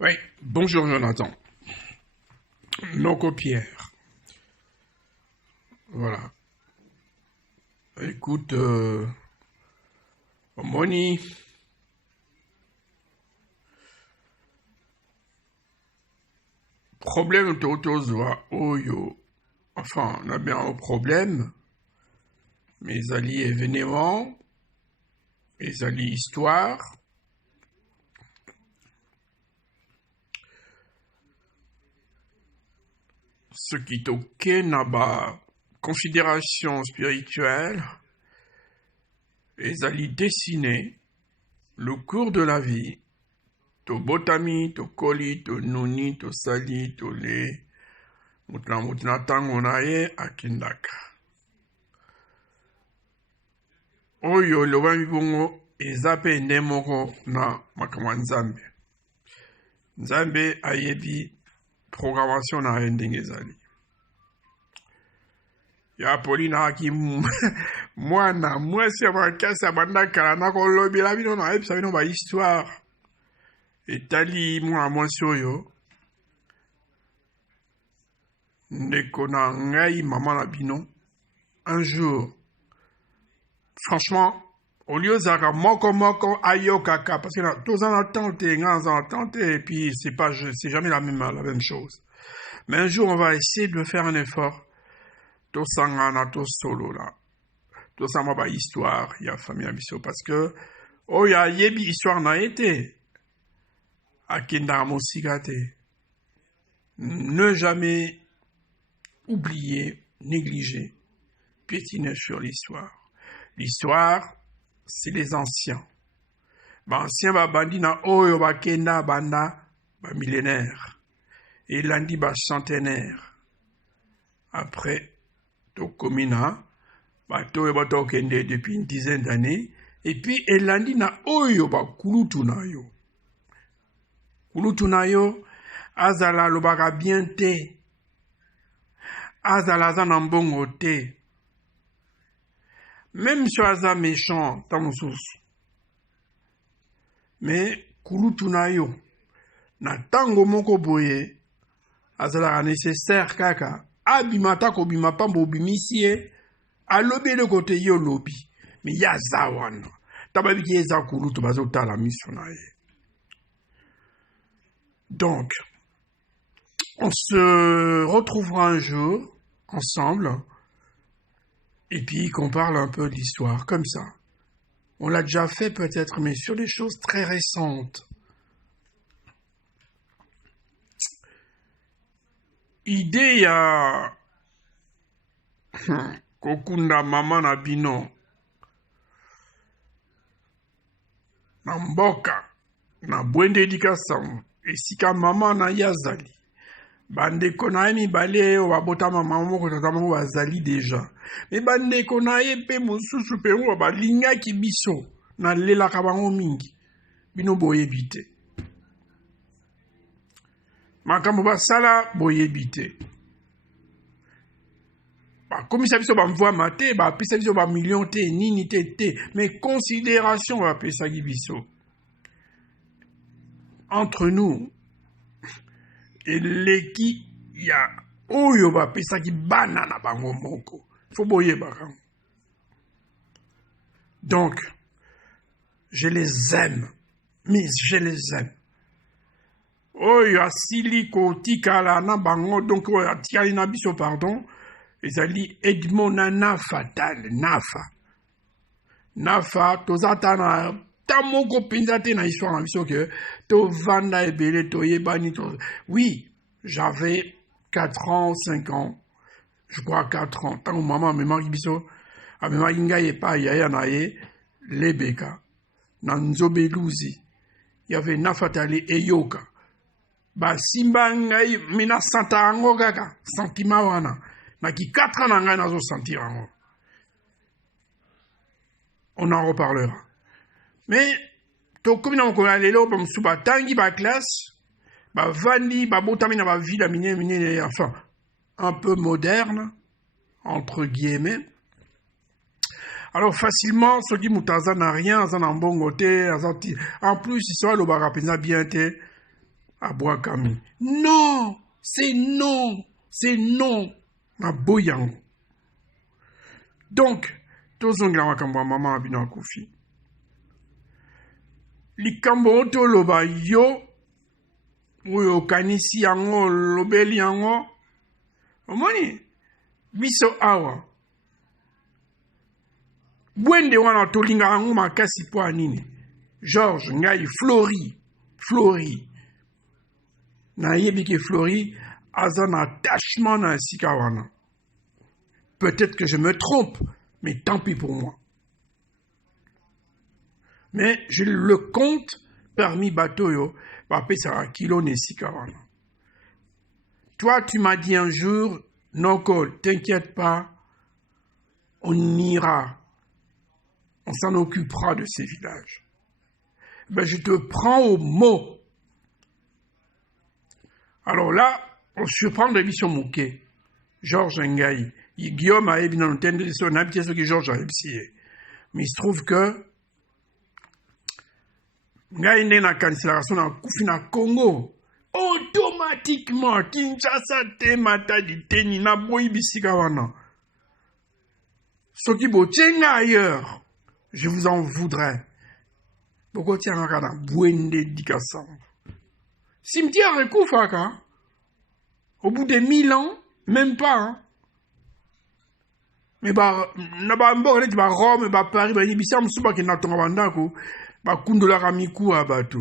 Oui, bonjour Jonathan. Noko Pierre. Voilà. Écoute, Moni, problème totozwa oyo. Enfin, on a bien un problème. Mes alliés événements, mes alliés histoire. Ce qui toquait n'a pas considération spirituelle. Les alliés dessinés, le cours de la vie. To botami, to koli, to nuni, to sali, to le. Mutna tango na ye akindaka. Oyo loba mibongo ezape ndemoko na makamwa Nzambe. Nzambe ayebi programmation na ye ndenge ezali. Ya Pauline aki mwana mwasi ya makasi ya bandakala na kolobela bino na yebisa bino ba histoire. Etali mwana mwasi oyo ndeko na ngai mama na bino un jour. Franchement, au lieu de moko ayokaka, parce que tous en attente et puis c'est jamais la même chose. Mais un jour, on va essayer de faire un effort. Tous sangana, tous solo là. Tous en ma histoire, il y a famille abisso, parce que, oh, il y a yebi histoire na été. Akenda mosigate. Ne jamais oublier, négliger, piétiner sur l'histoire. L'histoire, c'est les anciens. Anciens, bandi na oyo bakenda banda, millénaire. Et lundi, centenaire. Après, to komina, to bato kende depuis une dizaine d'années. Et puis, et lundi na oyo kulutu na yo. Kulutu na yo, azala lobaka bien te. Azala zanambongo te. Même si aza méchant, tamoussous. Mais, kulutu na yo, na tango moko boye, azala nécessaire kaka, abimata ko bimapa mbobimisie, alobi le côté yo lobi, mais ya zawana. Tababi ki eza kulutu bazo tala mission na ye. Donc, on se retrouvera un jour, ensemble, et puis qu'on parle un peu de l'histoire, comme ça. On l'a déjà fait peut-être, mais sur des choses très récentes. Idée ya kokunda mama na bino na mboka na bwende dikasamu esika mama na yazali. Bandeko na ye mibale oyo babotama mama moko tata moko bazali deja. Me bandeko na ye pe mosusu pe oyo balingaki biso na lelaka bango mingi. Bino boyebi te. Makambo basala boyebi te. Bakomisa biso bamvwama te, bapesa biso bamillion te, nini te te. Mais considération bapesaki biso. Entre nous, eleki ya oyo bapesaki bana na bango moko. Faut boyeba kango. Donc, je les aime. Mais je les aime. Oyo asili kotikala na bango, donc oyo atikali na biso pardon, ezali Edmond na Nafa tale, Nafa. Nafa, tozata na tamoko penza te na histoire na biso que to vanda ebele to yebani to. Oui, j'avais 4 ans, 5 ans. Je crois 4 ans. Tant que maman me mari biso, a me mari ngai epa yaya na ye lebeka na nzobeluzi. Il y avait Nafatali et Yoka. Ba simba ngai mina santa ango kaka, sentiment wana. Na ki 4 ans na ngai nazo sentir ango. On en reparlera. Mais to comme na mokona lelo ba msuba tangi ba classe, ba vandi ba botami na ba ville minene enfin un peu moderne entre guillemets. Alors facilement ceux qui mutaza n'a rien azan en bon côté, en plus ils sont le barapenza bien te. à Boakami. Non, c'est non, c'est non. Na boyango. Donc, tozongela makambo ya mama abino akufi. Likambo oto loba yo, oyo kanisi yango, lobeli yango. Omoni, biso awa. Bwende wana tolinga yango makasi po anini. Georges, ngai, Flori. Na yebike Flori, azan attachement na sika wana. Peut-être que je me trompe, mais tant pis pour moi. Mais je le compte parmi Batoyo, ça kilo ne sika wana. Toi, tu m'as dit un jour, Nokol, t'inquiète pas, on ira, on s'en occupera de ces villages. Ben, je te prends au mot. Alors là, on surprend de vision mouké. Georges Ngaï. Guillaume a évidemment entendu son habitude ce que Georges a essayé. Mais il se trouve que Ngaï n'est na cancellation na Koufina Congo. Automatiquement, Kinshasa te mata di teni na boyi bisika wana. Soki bo tchenga ailleurs, je vous en voudrais. Pourquoi tiens un bouende dikasan? Cimetière et Koufaka. Au bout de 1000 ans, même pas. Hein. Mais bah, n'a-ba mbok net ba Rome, ba Paris, ba yibisa msuba ki natonga bandako, ba kundola ramiku abatu.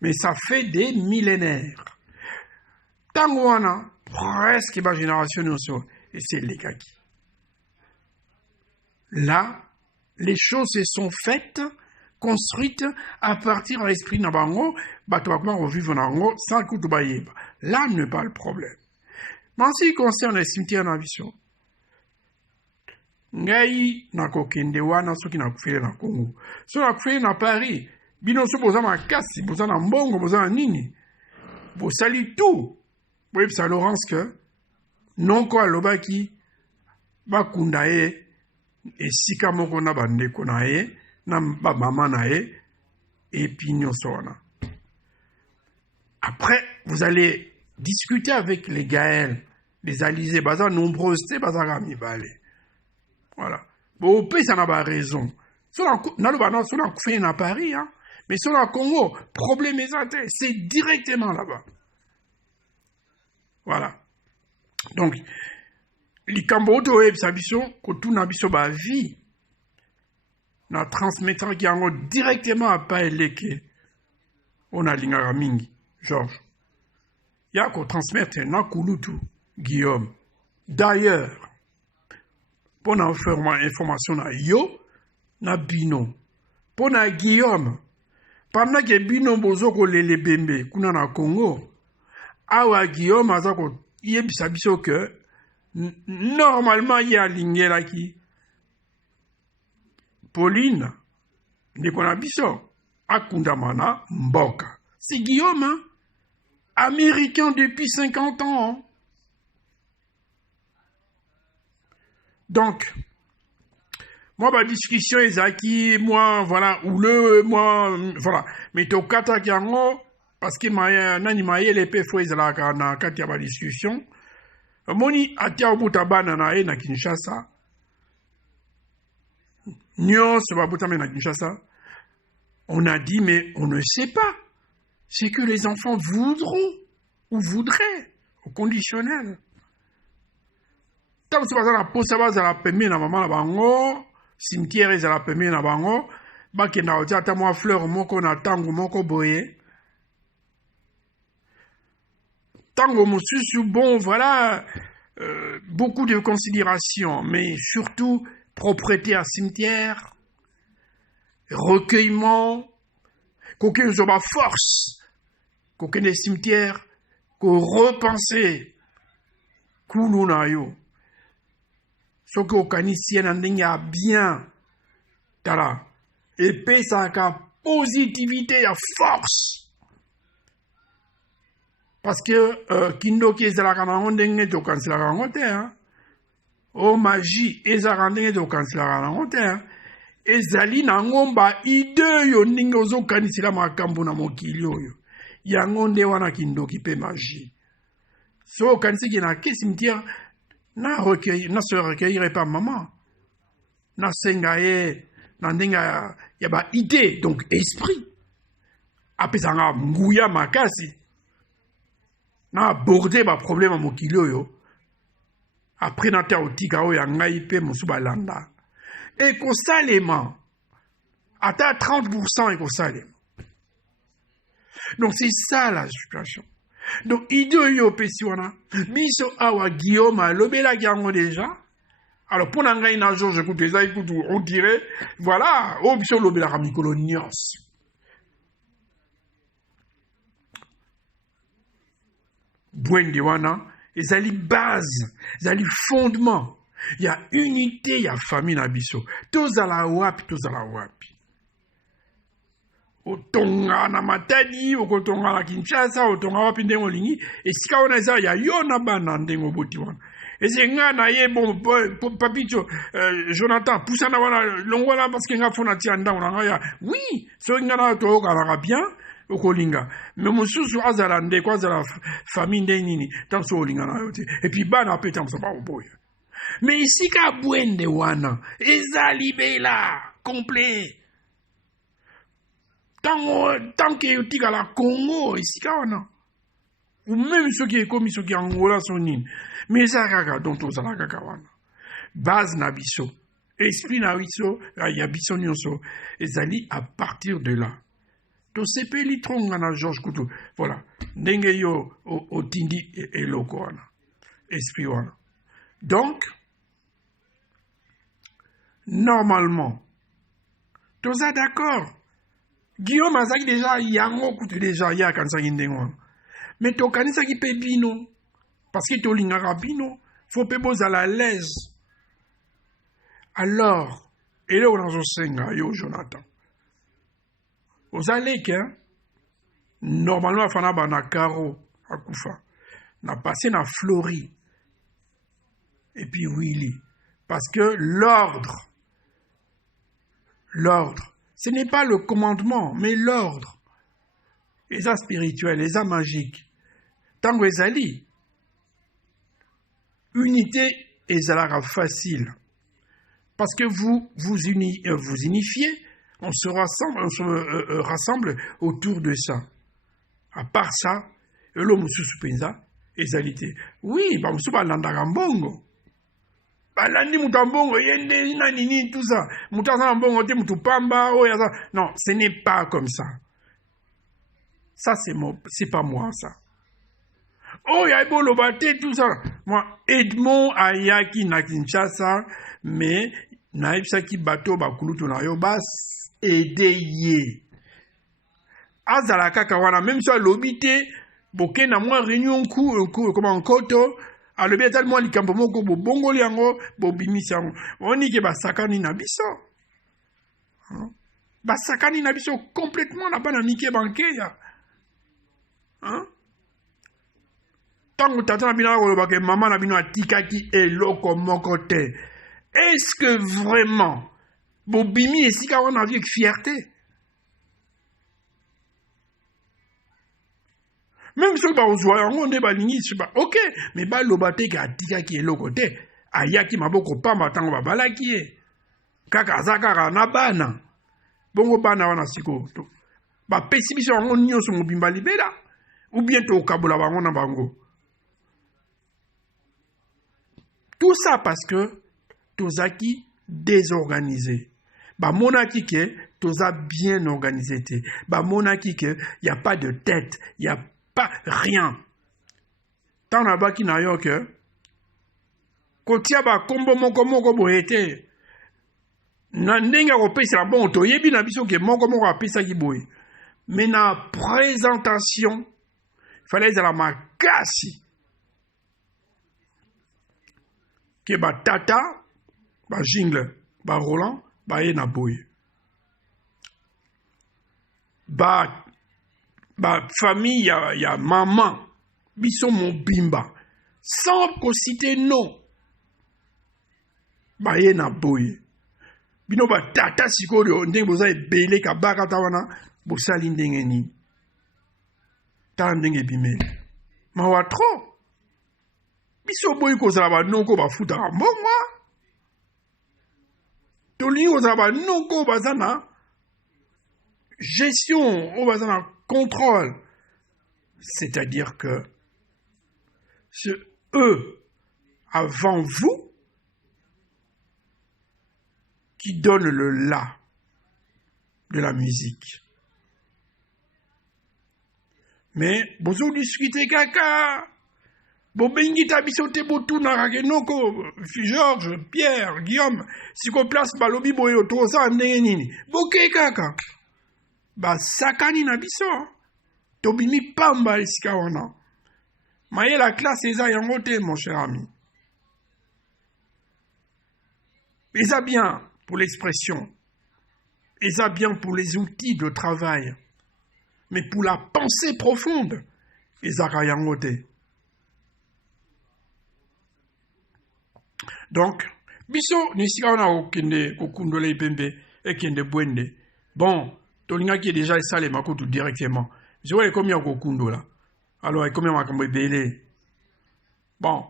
Mais ça fait des millénaires. Tangwana, presque ma génération et c'est les kaki. Là, les choses se sont faites, construites à partir de l'esprit de Nabango, batouakman revivre Nango, sans coup de baïeba. Là n'est pas le problème. Mais en ce qui concerne les cimetières dans la vision, Ngai nako kende wana soki na kufele na Congo. So na kufele na Paris, bino so boza makasi, boza na mbongo, boza na nini. Bo sali tout. Bo yebisa Laurence que non ko alobaki bakunda ye esika moko na bandeko na ye na ba mama na ye et puis nyonso wana. Après, vous allez discuter avec les Gaël, les Alizés, baza nombreuseté, baza rami balé. Voilà. Bon, au pays, ça n'a pas raison. Sur la coupe à Paris, hein. Mais sur la Congo, problème c'est directement là-bas. Voilà. Donc, les Cambodges, ça vision, que tout n'a pas vie, na transmettant qui en directement à Paeleke, on a l'ingara mingi, Georges. Il y a qu'on transmettre na Kulutu, Guillaume. D'ailleurs, pour na faire information na yo, na bino. Pour na Guillaume, pendant que bino bozo ko lele bembe, kuna na Congo, awa Guillaume aza ko yebisa biso que normalement il y a lingela qui Pauline ne kona biso akundamana mboka. C'est Guillaume, hein? Américain depuis 50 ans. Hein? Donc, moi, ma discussion est acquis, moi, voilà, ou le, moi, voilà. Mais to kata kiango, parce que nani maye les pe fouez la na katia ma discussion. Moni atia obutabana na e na Kinshasa. Nyos babutame na Kinshasa. On a dit, mais on ne sait pas. C'est que les enfants voudront ou voudraient, au conditionnel. Tant que c'est la posa base à la pemie na maman la bango, cimetière est à la pemie na bango, baki na oti ata moi fleur moko na tango moko boye. Tango mosusu, bon, voilà, beaucoup de considérations, mais surtout propreté à cimetière, recueillement, qu'aucun soit ma force, qu'aucun des cimetières, qu'on repenser, kulunayo. Ce que Kanisien a bien, tala, et puis ça a positivité, à force. Parce que, Kindo qui est la canardenge de canceller en terre, oh magie, et ça rendait de canceller en terre, et Zali n'angomba, ide yo ningozo kanisila makambo na mokili yo. yango nde wana kindoki pe magie. So kanisi ki na ke cimetière na se recueillirait pas maman. Na senga ye na ndenga ya ba idée donc esprit. Apesanga nguya makasi. Na aborder ba problème mokili oyo. Après na ta otika oyo ngai pe musuba landa. Et kosalema ata 30% et kosalema. Donc c'est ça la situation. Donc idée yo pesi wana biso awa Guillaume lobela yango déjà. Alors pour ngai na jour j'écoute les écoute on dirait voilà o biso lobela ramikolo nyos. Bwende wana ezali base, ezali fondement. Il y a unité, il y a famille na biso. Tozala wapi. Otonga na Matadi, okotonga na Kinshasa, otonga wapi ndengo lingi. Et si ka ona za ya yona bana ndengo boti wana. Et c'est nga na ye bon papicho Jonathan poussana wana longola parce que nga fona ti anda ona ya. Oui, so nga na to ka bien. Okolinga mais mususu azala nde kwa azala famille nde nini tant so olinga na yote et puis bana peta msaba oboya mais ici ka bwende wana ezali bela complet tant que yotika la Congo ici ka wana ou même ceux qui est commis ceux qui Angola sont nini mais ça kaka donc ozala kaka wana base na biso esprit na biso ya biso nyonso ezali à partir de là. To sepe litronga na Georges Coutu. Voilà. Ndenge yo otindi et loko wana. Esprit wana. Donc, normalement, toza d'accord. Guillaume azaki déjà yango kutu déjà ya kansaki ndenge wana. Mais to kanisaki pe bino. Parce que to lingaka bino. Faut pe bozala à l'aise. Alors, et là on a senga yo Jonathan. Aux alek, normalement, il fana na Caro à Koufa. Na passé na Flori. Et puis Willy. Parce que l'ordre, ce n'est pas le commandement, mais l'ordre. Les a spirituels, les a magiques. Tango ezali. Unité ezala facile. Parce que vous unifiez. On se rassemble autour de ça. À part ça, l'homme sous-penza, ezalité. Oui, bah, on va l'andagambongo. Bah, l'andi moutambongo, yende, nanini, tout ça. Moutazambongo, te moutupamba, oh, yaza. Non, ce n'est pas comme ça. Ça, c'est pas moi, ça. Oh, y'a beau lobate, tout ça. Moi, Edmond Ayaki na Kinshasa, mais, naïbsaki bateau, bakulutu na yo, bas, aider. Azala kaka wana même sur l'obité boké na moi réunion comment en koto à le bétal moi likambo moko bo bongo liango bo bimisi yango oni ke basakani na biso basakani na biso complètement na bana mike banke ya tango tata na bina ko ba ke mama na bino atikaki eloko moko te. Est-ce que vraiment Bobimi et Sika on a vu avec fierté. Même si on voit on est baligni, je sais pas. OK, mais ba lobate ka tika qui est le côté. Ayaki maboko pa matango ba balaki e. Kaka zakara na bana. Bongo bana wana siko. Ba pesi biso on nyonso mobimba libela ou bien to kabola bango na bango. Tout ça parce que tozaki désorganisé. Bah monaki que toza bien organisé. Bah monaki que y a pas de tête, y a pas rien. Tant là-bas qui n'a yo que kotia ba kombo moko boete. Na ndenga ko pesa bon to yebi na biso ke moko apesa ki boye. Mais na présentation fallait la makasi. Que ba tata, ba jingle, ba Roland ba ye na boye. Ba famille ya maman biso mobimba sans ko citer non ba ye na boye. Bino ba tata sikoyo ndenge boza ebele ka baka tawana bosali ndenge ni. tandenge bimeli mawa trop biso boyi kozala banoko bafutaka mbongwa tolingi kozala banoko baza na gestion oyo baza na contrôle, c'est-à-dire que c'est eux avant vous qui donnent le la de la musique. Mais bozo discuter kaka bobengi tabiso te botuna kakenoko Georges, Pierre, Guillaume siko place balobi boyo toza ndenge nini boke kaka basakani na biso tobimi pamba esika wana maye la classe eza yango te mon cher ami. Eza bien pour l'expression, eza bien pour les outils de travail, mais pour la pensée profonde, ezaka yango te. Donc, biso nisika wana okende kokundola ipembe ekende bwende. Bon, tolinga qui est déjà ça les makutu directement. Je vois combien kokundola. Alors, combien makambo ebele. Bon,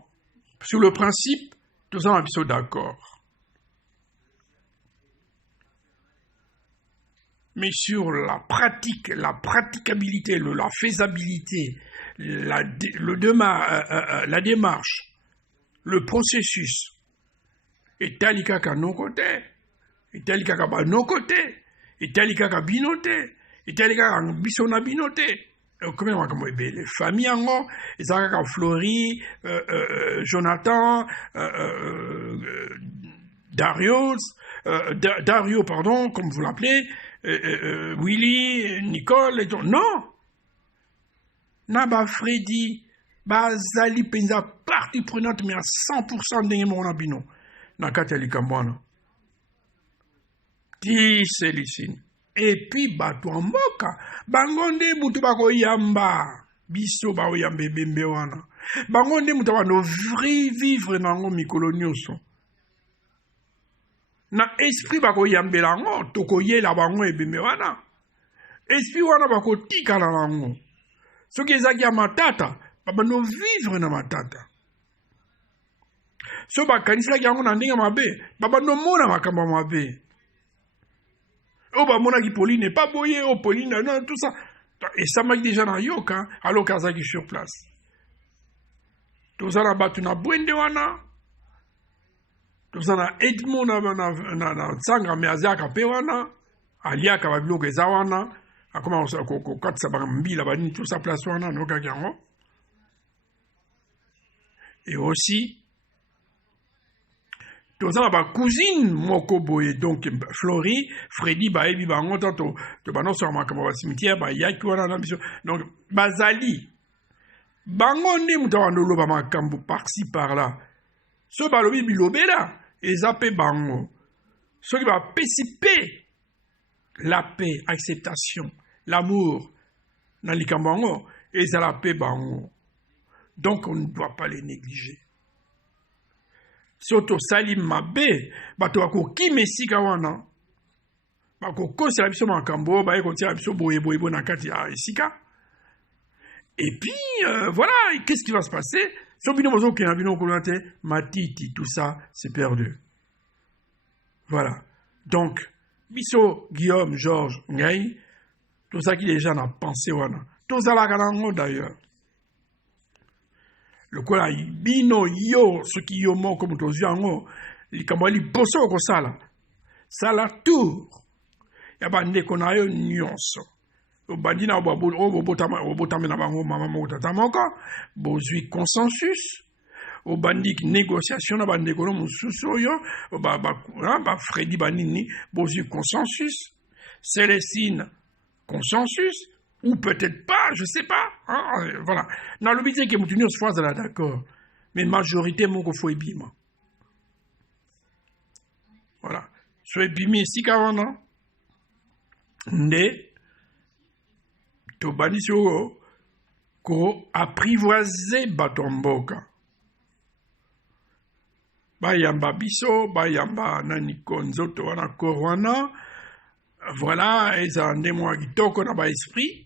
sur le principe, tout ça on biso d'accord. Mais sur la pratique, la praticabilité, la faisabilité, la démarche, le processus, et talika ka non côté, et talika ka ba non côté, et talika ka binoté, et talika ka bisona binoté. Comment on va les familles en Isaac Flori, Jonathan, Dario, pardon, comme vous l'appelez, Willy, Nicole, et tout. Non! Naba Freddy, Bazali Penza, partie prenante, mais à 100% de mon Nakateli Kambwana. Ti Célicine. Et puis, bato mboka, bangonde mutu bako yamba, biso ba yambe bembe wana. Bangonde mutu ba no vivre nango mikolo nyonso. Na esprit bako yambe lango, toko yela bango ebembe wana. Esprit wana bako tika na lango. Soki ezaki ya matata, baba no vivre na matata. So bakanisa yango na ndenge mabe, baba no mona makambo mabe. Oh bah mon aki Pauline n'est pas boyé, oh Pauline, non, tout ça. Et ça m'a déjà dans Yoka, alors Kazaki sur place. Tout ça là-bas, tu n'as bouende wana. Tout ça là, Edmond na Tsanga Meaziaka Pewana, Aliaka Babilo Gezawana, a commencé à Kokatsa Bambi, là-bas, tout ça place wana, no Kagango. Et aussi, tout ça, ma cousine, Moko Boye, donc Flori, Freddy, Baebi, Bango, to Banon sur ma cimetière, Yakuana, donc Bazali. Bango ne moutawandolo, Bama Kambo, par-ci, par-là. Ce balobi bilobela, et zappé Bango. Ce qui va participer la paix, acceptation, l'amour, dans les Kambango, et ça la paix Bango. Donc on ne doit pas les négliger. Soto salim mabe, bato ako kimesika wana. Bako kosi la biso makambo, ba yeko tia la biso boye na kati ya esika. Et puis, voilà, qu'est-ce qui va se passer? So bino mozo ki na bino kolate, matiti, tout ça, c'est perdu. Voilà. Donc, biso, Guillaume, Georges, Ngay, tout ça qui déjà n'a pensé wana. Tout ça la kanango d'ailleurs. Le quoi bino yo ce qui yo mo comme tozu yango li kamali poso ko sala tour ya bande ko na yo nyonso o bandina o botama na bango mama mo tata moko bozui consensus o bandik négociation na bande ko no mususu yo ba Freddy banini bozui consensus Célestine consensus. Ou peut-être pas, je ne sais pas. Hein, voilà. Dans le but, c'est que nous sommes là, d'accord. Mais majorité, mon faut ébima. Voilà. Soit ébimé ici, quand on a. Ne. Tobani sur ko apprivoiser batomboka. Bayamba biso, bayamba nani konzoto wana korwana. Voilà, et ça en démoa qui toque na ba esprit.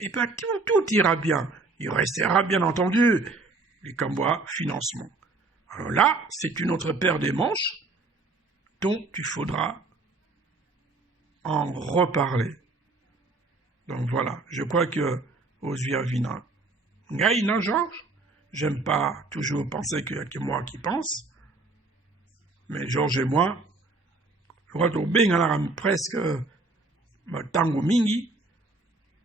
et bien tout ira bien. Il restera bien entendu les Cambois financement. Alors là, c'est une autre paire des manches dont il faudra en reparler. Donc voilà, je crois que Osvia Vina, Ngaïna Georges, j'aime pas toujours penser qu'il n'y a que moi qui pense, mais Georges et moi, je crois qu'on est presque tango mingi,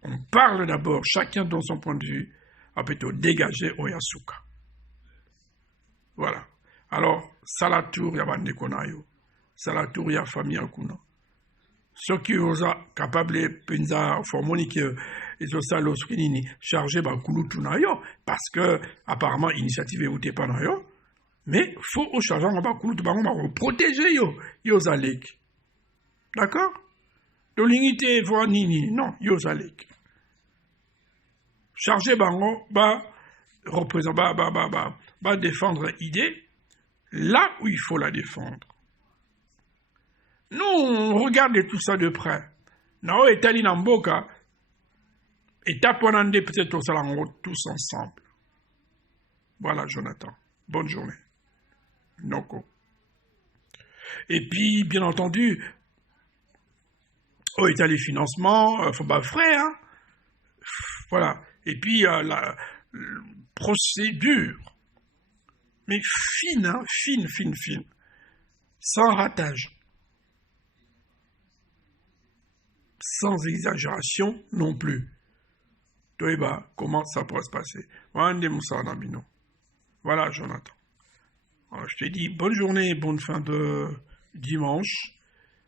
on parle d'abord chacun dans son point de vue, à plutôt dégager Oyasuka. Voilà. Alors, Salatour Yabande Konayo, Salatour ya famille Akuna. Ceux qui sont capables de formonique ils ont ça l'oskinini chargé par Kulutunayo parce que apparemment l'initiative est votée par nayo mais faut au chargeant par Kulutunayo protéger yo zalek. D'accord? De l'unité voix nini non yo zalek. Chargé bango ba représente ba défendre idée là où il faut la défendre. Nous, on regarde tout ça de près. Nao et Tali Namboka, et Taponande peut-être au salon tous ensemble. Voilà, Jonathan. Bonne journée. Noko. Et puis, bien entendu, au Italie financement, faut pas frais, hein. Voilà. Et puis, la procédure. Mais fine, hein, fine. Sans ratage. Sans exagération non plus. Toiba, comment ça pourrait se passer? Voilà, Jonathan. Alors, je te dis bonne journée, bonne fin de dimanche,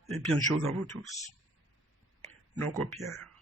et bien de choses à vous tous. Non, Pierre.